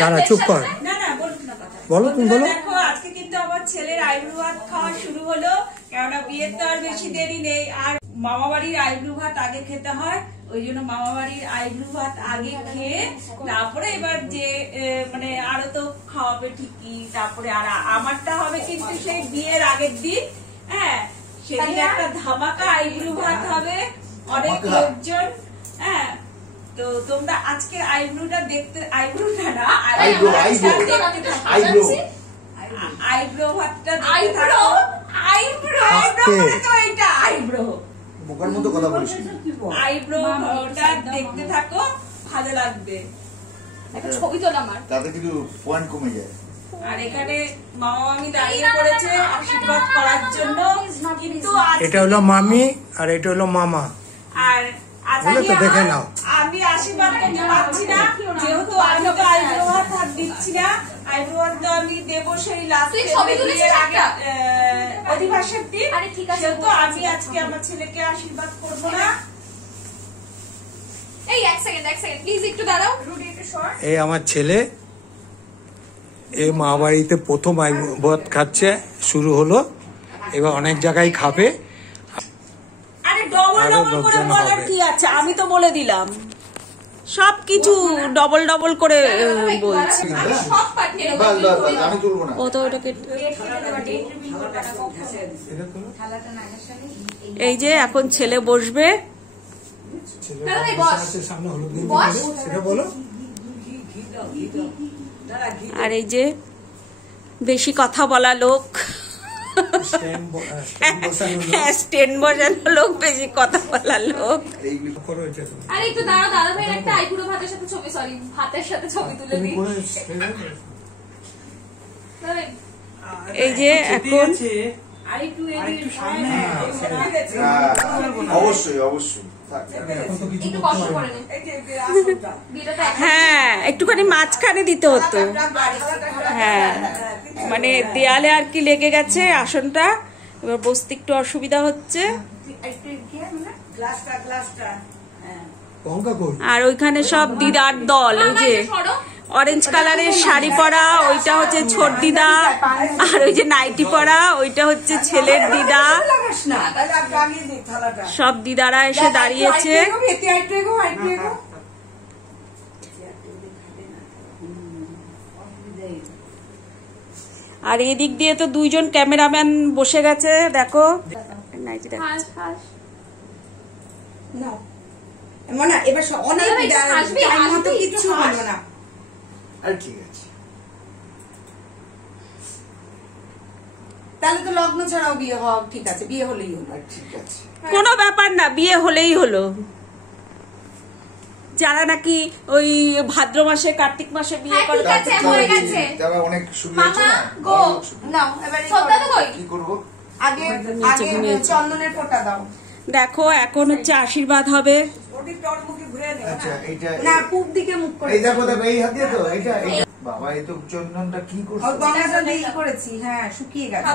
তারা চুপ কর। না না বলুন না কথা। বলো তুমি বলো। দেখো আজকে কিন্তু আমার ছেলের আইব্রু ভাত খাওয়া শুরু হলো, কেননা বিয়ের তো আর বেশি দেরি নেই, আর মামা বাড়ির আইব্রু ভাত আগে খেতে হয়, ওই জন্য মামা বাড়ির আইব্রু ভাত আগে খেয়ে তারপরে এবার যে মানে আরো তো খাওয়াবে ঠিকই, তারপরে আর আমারটা হবে কিন্তু সেই বিয়ের আগের দিন। হ্যাঁ, সেদিন একটা ধামাকা আইব্রু ভাত হবে, অনেক লোকজন। হ্যাঁ, তো তোমরা আজকে আইব্রুটা দেখতে, আইব্রুটা না আইব্রো ভাতটা আইব্রো মানে তো এটা আইব্রো মুখের মতো কথা বলিস, আইব্রোটা দেখতে থাকো, ভালো লাগবে। একটা ছবি তোলা আমার, তাতে কিন্তু পয়েন্ট কমে যায়। আর এখানে মামা মামি দাঁড়িয়ে পড়েছে আশীর্বাদ করার জন্য, কিন্তু এটা হলো মামি আর এটা হলো মামা। আর দেখে নাও, আমি আশীর্বাদ করতে পারছি না, যেহেতু আমি তো আইব্রো ভাত দিচ্ছি না। আইব্রো ভাত তো আমি দেবো সেই লাস্ট অধিবাসের দিন, সেহেতু আমি আজকে আমার ছেলেকে আশীর্বাদ করবো না। এই এক সেকেন্ড প্লিজ একটু দাঁড়াও। এই আমার ছেলে, এই মা বাড়িতে প্রথম আইব্রো ভাত খাচ্ছে, শুরু হলো, এবার অনেক জায়গায় খাবে। আরে ডবল ডবল করে বলার কি আছে, আমি তো বলে দিলাম সবকিছু ডবল ডবল করে বলছি। সব পাঠিয়ে আমি তুলবো না। কত ওটাকে এই যে এখন ছেলে বসবে, আর এই যে বেশি কথা বলা লোক, স্ট্যান্ড বসানো লোক, বেশি কথা বলা লোক। আরে একটু দাঁড়াও, দাদা ভাই একটা আইব্রো ভাতের সাথে ছবি, সরি ভাতের সাথে ছবি তুলে দিই। এই যে এখন অবশ্যই অবশ্যই হ্যাঁ একটুখানি মাঝখানে দিতে হতো। হ্যাঁ মানে দেয়ালে আর কি লেগে গেছে আসনটা, এবার বসতে একটু অসুবিধা হচ্ছে। আর ওইখানে সব দিদার দল, ওই যে অরেঞ্জ কালারের শাড়ি পরা ওইটা হচ্ছে ছোট দিদা, আর ওই যে নাইটি পরা ওইটা হচ্ছে ছেলের দিদা। সব দিদারা এসে দাঁড়িয়েছে। আর এদিক দিয়ে তো দুইজন ক্যামেরাম্যান বসে গেছে, দেখো নাইটি দেখো। এবার অনেক কিছু বলবো না। আর ঠিক আছে, তাহলে তো লগ্ন ছাড়াও বিয়ে হওয়া ঠিক আছে, বিয়ে হলেই হলো। ঠিক আছে, কোনো ব্যাপার না, বিয়ে হলেই হলো। যারা নাকি ওই ভাদ্র মাসে কার্তিক মাসে বিয়ে করে তারা অনেক সুবিধা আছে না। কি করবো, আগে চন্দনের ফোঁটা দাও। দেখো এখন হচ্ছে আশীর্বাদ হবে। আচ্ছা এইটা না, পূব দিকে মুখ করে, এই দেখো দেখো, এই হাত দিয়ে তো এইটা বাবা, এই তো চন্দনটা কি করছো? করেছি, হ্যাঁ শুকিয়ে গেছে,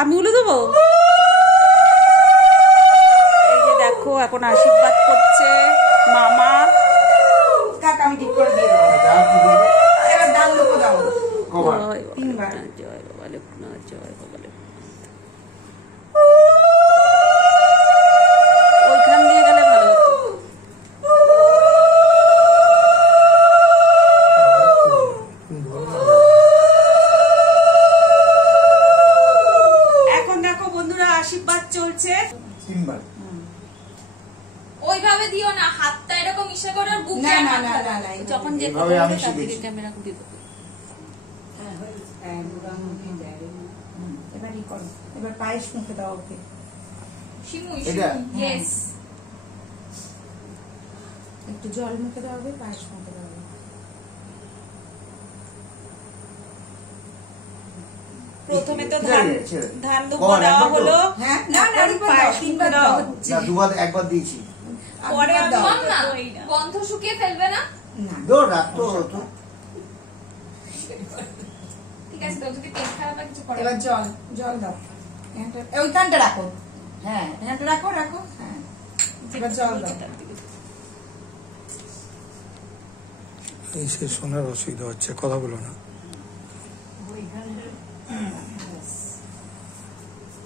আমি উলে দেবো। এই যে দেখো এখন আশীর্বাদ করছে মামা। থাক, আমি ঠিক করে দিয়ে দেবো। এবার ডান লোক দাও, তিনবার। জয় বাবা লোকনাথ, জয় বাবা লোকনাথ। ওইখান দিয়ে গেলে ভালো হতো। এখন দেখো বন্ধুরা আশীর্বাদ চলছে। তিনবার ওইভাবে দিও না, হাতটা এরকম ইসে করে আর বুকে না না না না, যখন যে এভাবে আমি শিখেছি। ক্যামেরা দিয়ে দেবো। এবার ই করো, এবার পায়েস মুখে দাও ওকে। শিমু এটা? ইয়েস, একটু জল মুখে দাও, পায়েস মুখে দাও। প্রথমে তো ধান দুব্বা দেওয়া হলো, হ্যাঁ না না, পায়েস মুখে দেওয়া হচ্ছে। না, দুবার একবার দিয়েছি। পরে আমি না গন্ধ শুকিয়ে ফেলবে না? দো রাখতো তো। ঠিক আছে, তো যদি পেট খারাপ হয় কিছু করে। এবার জল জল দাও, ওইখানটা রাখো। হ্যাঁ এখানটা রাখো রাখো, হ্যাঁ এবার জল দাও। এই সে শোনার অসুবিধা হচ্ছে, কথা বলো না।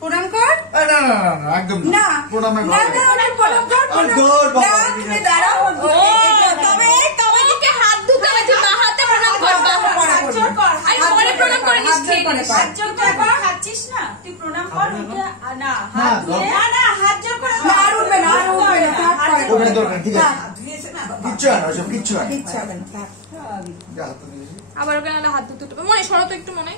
প্রণাম কর। না না না না একদম না প্রণামের না ভাবে। না প্রণাম কর। দৌড় বাবা, না, তুমি দাঁড়াও। তবে ওকে হাত ধুতে হবে, মা হাতে প্রণাম করবা। হাত জোড় কর, আরে পরে প্রণাম করে নিস, খেয়ে নিস। হাত জোড় কর, খাচ্ছিস না তুই প্রণাম কর। উঠে না হাত না, দিয়ে না হাত জোড় করে না, আর উঠবে না, আর উঠবে না, থাক হাত পরে। জোড় ওখানে দরকার ঠিক আছে, ধুয়েছে না কিচ্ছু হয় না ওসব, কিচ্ছু হয় না। কিচ্ছু হবে না, থাক। যা হাত দিয়েছি। আবার ওকে নাহলে হাত ধুতে হবে। মনে সরো তো একটু, মনে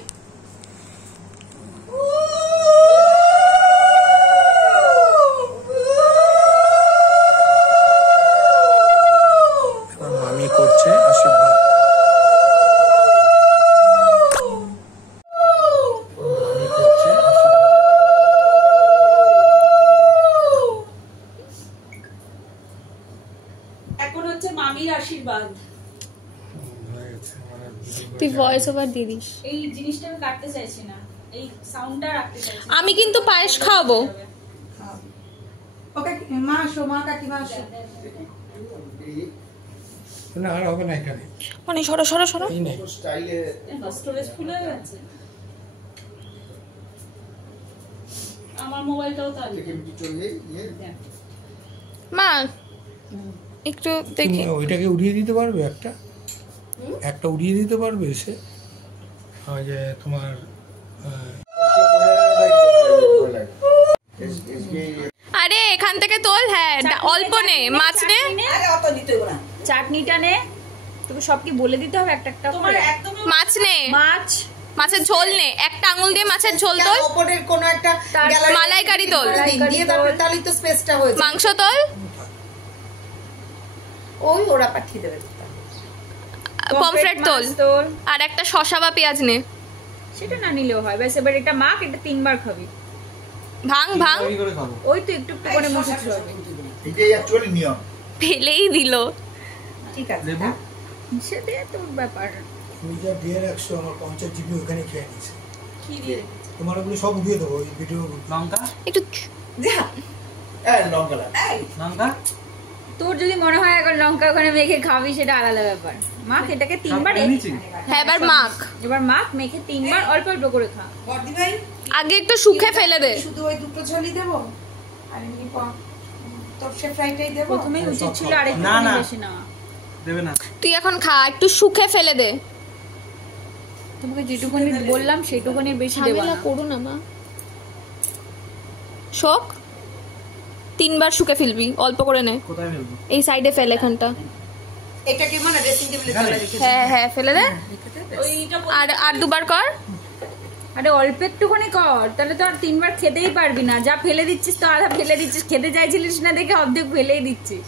এবার মামি করছে আশীর্বাদ। মামি করছে আশীর্বাদ। এখন হচ্ছে মামির আশীর্বাদ। হয়ে গেছে, মানে তুই ভয়েস ওভার দিয়ে দিস। এই জিনিসটা আমি কাটতে চাইছি না, এই সাউন্ডটা রাখতে চাইছি না। আমি কিন্তু পায়েস খাওয়াবো। ওকে মা আসো, মা কাকিমা আসো। না আর হবে না এখানে, মনে সরো সরো সরো। এই নেই। স্টাইলে স্টোরেজ ফুল হয়ে গেছে। আমার মোবাইলটাও তাই। থেকে কি চলে ইয়ে মা একটু দেখি। তুমি ওইটাকে উড়িয়ে দিতে পারবে, একটা উড়িয়ে দিতে পারবে এসে, ওই যে তোমার আরে এখান থেকে তোল। হ্যাঁ অল্প নে, মাছ নে। আরে অত দিতে হবে না। চাটনিটা নে, তুমি সব কি বলে দিতে হবে একটা একটা করে? মাছ নে, মাছ মাছের ঝোল নে। একটা আঙুল দিয়ে মাছের ঝোল তোল। ওপরের কোনো একটা গ্যালারি মালাইকারি তোল। দিয়ে তারপর তাহলেই তো স্পেসটা হয়েছে। মাংস তোল। ওই ওরা পাঠিয়ে দেবে। পমফ্রেট তোল। আর একটা শসা বা পেঁয়াজ নে। সেটা না নিলেও হয়, ব্যাস এবার এটা মাখ, এটা 3 বার খাবি। ভাং ভাং। কি করে খাবো? ওই তো একটু একটু করে মুখে ছড়াবি। এটাই অ্যাকচুয়ালি নিয়ম। ফেলেই দিল। ঠিক আছে। লেবু সেটা তোর ব্যাপার। তুমি যা দিয়ে রাখছো আমার 50 জিবি ওখানে খেয়ে নিচ্ছে। কি দিয়ে? তোমার ওগুলো সব দিয়ে দেবো এই ভিডিও। লঙ্কা একটু যা। এই লঙ্কা লাগে। এই লঙ্কা তোর যদি মনে হয় এখন লঙ্কা ওখানে মেখে খাবি, সেটা আলাদা ব্যাপার। মাখ এটাকে 3 বার। নিচে হ্যাঁ এবার মাখ। এবার মাখ, মেখে 3 বার অল্প অল্প করে খা। বর্দি ভাই আগে একটু শুকে ফেলে দে। শুধু ওই দুটো ঝোলই দেবো আর এমনি তপসে ফ্রাইটাই দেবো। প্রথমেই উচিত ছিল আরেকটু না, না। বেশি না। দেবে না। তুই এখন খা, একটু শুকে ফেলে দে। তোমাকে যেটুকুনি বললাম সেটুকুনি বেশি দেব না। করো না মা। শোক 3 বার শুকে ফেলবি, অল্প করে নে। কোথায় ফেলবো? এই সাইডে ফেল এখানটা। এটাকে মানে ড্রেসিং টেবিলে চলে রেখে হ্যাঁ হ্যাঁ ফেলে দে। ওইটা আর 2 বার কর। আরে অল্প একটুখানি কর, তাহলে তো আর 3 বার খেতেই পারবি না। যা ফেলে দিচ্ছিস তো আধা ফেলে দিচ্ছিস, খেতে চাইছিলিস না দেখে অর্ধেক ফেলেই দিচ্ছিস।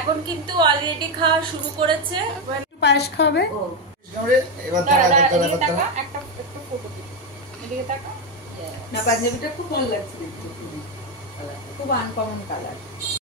এখন কিন্তু অলরেডি খাওয়া শুরু করেছে। একটু পায়েস খাবে। এবার দাঁড়া একটা ফটো দিই, এদিকে তাকা। না পাঞ্জাবিটা খুব ভালো লাগছে দেখতে, খুব আনকমন কালার।